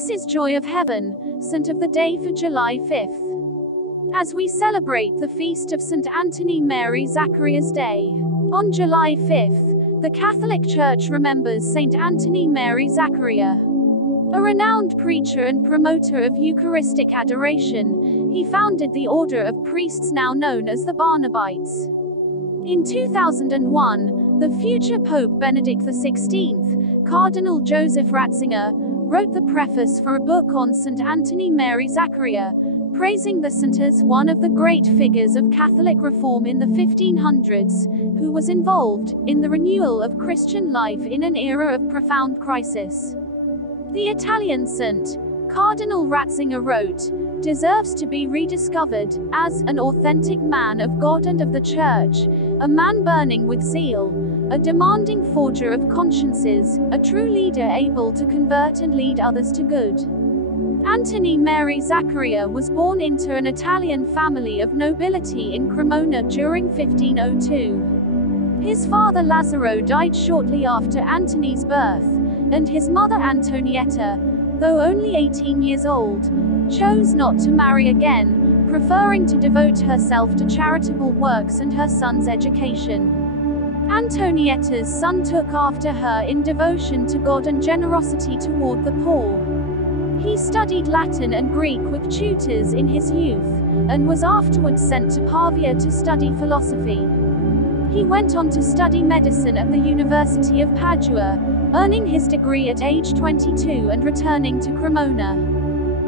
This is Joy of Heaven, Saint of the Day for July 5th. As we celebrate the feast of St Anthony Mary Zaccaria's Day. On July 5th, the Catholic Church remembers St Anthony Mary Zaccaria. A renowned preacher and promoter of Eucharistic adoration, he founded the order of priests now known as the Barnabites. In 2001, the future Pope Benedict XVI, Cardinal Joseph Ratzinger, wrote the preface for a book on St Anthony Mary Zaccaria, praising the saint as one of the great figures of Catholic reform in the 1500s, who was involved in the renewal of Christian life in an era of profound crisis. The Italian saint, Cardinal Ratzinger wrote, deserves to be rediscovered as an authentic man of God and of the Church, a man burning with zeal, a demanding forger of consciences, a true leader able to convert and lead others to good. Anthony Mary Zaccaria was born into an Italian family of nobility in Cremona during 1502. His father Lazzaro died shortly after Antony's birth, and his mother Antonietta, though only 18 years old, chose not to marry again, preferring to devote herself to charitable works and her son's education. Antonietta's son took after her in devotion to God and generosity toward the poor. He studied Latin and Greek with tutors in his youth, and was afterwards sent to Pavia to study philosophy. He went on to study medicine at the University of Padua, earning his degree at age 22 and returning to Cremona.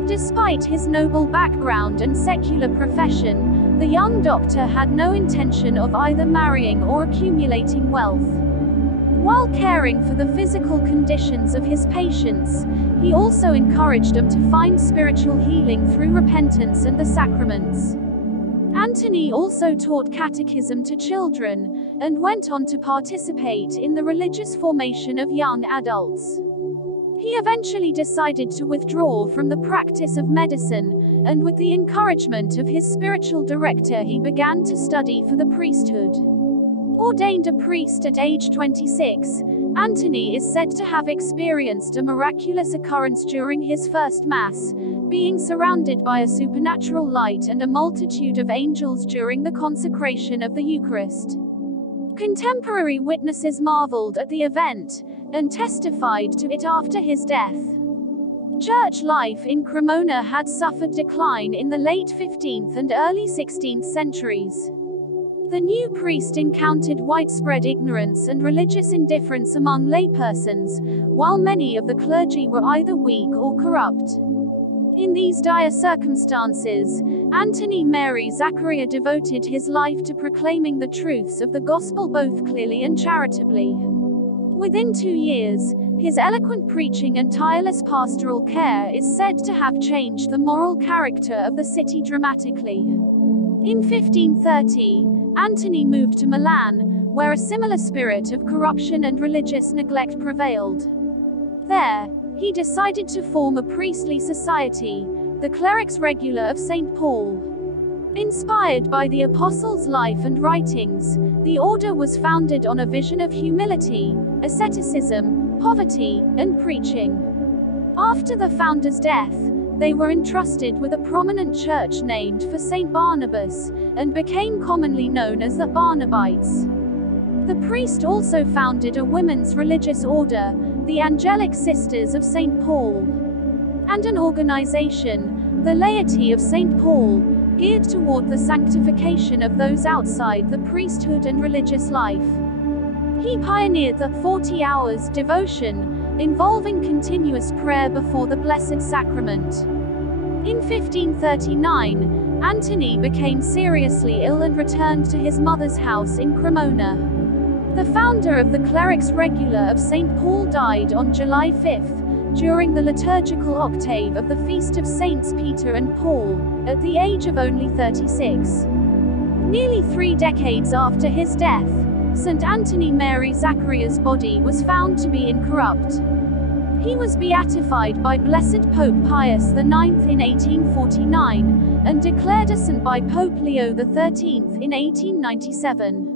Despite his noble background and secular profession, the young doctor had no intention of either marrying or accumulating wealth. While caring for the physical conditions of his patients, he also encouraged them to find spiritual healing through repentance and the sacraments. Antony also taught catechism to children, and went on to participate in the religious formation of young adults. He eventually decided to withdraw from the practice of medicine, and with the encouragement of his spiritual director he began to study for the priesthood. Ordained a priest at age 26, Antony is said to have experienced a miraculous occurrence during his first Mass, being surrounded by a supernatural light and a multitude of angels during the consecration of the Eucharist. Contemporary witnesses marveled at the event, and testified to it after his death. Church life in Cremona had suffered decline in the late 15th and early 16th centuries. The new priest encountered widespread ignorance and religious indifference among laypersons, while many of the clergy were either weak or corrupt. In these dire circumstances, Anthony Mary Zaccaria devoted his life to proclaiming the truths of the gospel both clearly and charitably. Within 2 years, his eloquent preaching and tireless pastoral care is said to have changed the moral character of the city dramatically. In 1530, Antony moved to Milan, where a similar spirit of corruption and religious neglect prevailed. There, he decided to form a priestly society, the Clerics Regular of St. Paul. Inspired by the apostles' life and writings, the order was founded on a vision of humility, asceticism, poverty, and preaching. After the founder's death, they were entrusted with a prominent church named for Saint Barnabas, and became commonly known as the Barnabites. The priest also founded a women's religious order, the Angelic Sisters of St. Paul, and an organization, the Laity of St. Paul, geared toward the sanctification of those outside the priesthood and religious life. He pioneered the 40 hours devotion, involving continuous prayer before the Blessed Sacrament. In 1539, Antony became seriously ill and returned to his mother's house in Cremona. The founder of the Clerics Regular of St. Paul died on July 5th, during the liturgical octave of the Feast of Saints Peter and Paul, at the age of only 36. Nearly 3 decades after his death, St. Anthony Mary Zaccaria's body was found to be incorrupt. He was beatified by Blessed Pope Pius IX in 1849, and declared a saint by Pope Leo XIII in 1897.